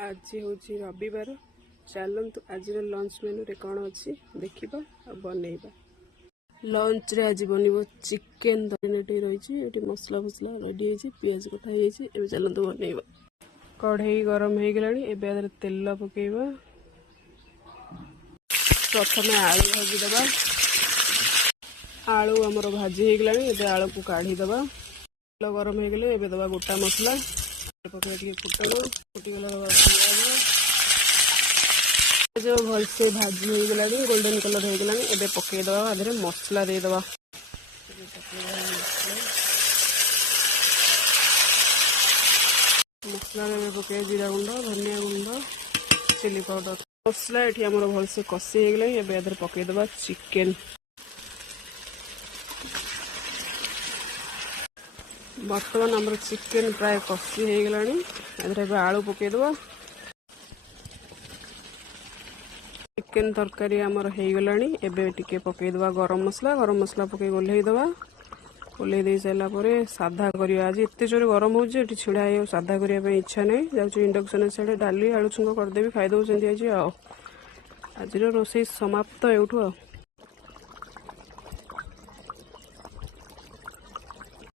आज हूँ रविवार। चलतु आज लंच मेनू रे कौन अच्छी देखा और बनइबा। लंच रे आज बन चिकेन रेडी रही मसला फसला रेडी है पियाज कटा है। चलतु बनइबा। कढ़ई गरम हो गला तेल पकेबा। प्रथम आलू भाजीदबा। आलू आमर भाजी हो गला आलू को काढ़ीदबा। तेल गरम हो गले दबा गोटा मसला पकड़ फुटन फुटीगला पियाज भलसे भाजी हो गला गोल्डन कलर हो गला ए पकईदबा आधे मसला देदबा। मसला पकई जीरा गुंड धनिया गुंड चिली पाउडर मसला ये आम भलसे कषी हो गला ए पकईदबा चिकेन। बर्तमान आमर चिकेन प्राय कषी हो गला आलू पकईदबा। चिकेन तरकारी आमर हो गला टे पकईदबा गरम मसला पकई ओल्लईदबा। ओल्लई दे सारापर साधा करिया। आज एत जोर गरम हो छिड़ा हो साधा करने इच्छा नहीं जाऊँ इंडक्शन से डाली आलू छुंक करदेवी खाई दौरान आज रोषे समाप्त एवठू।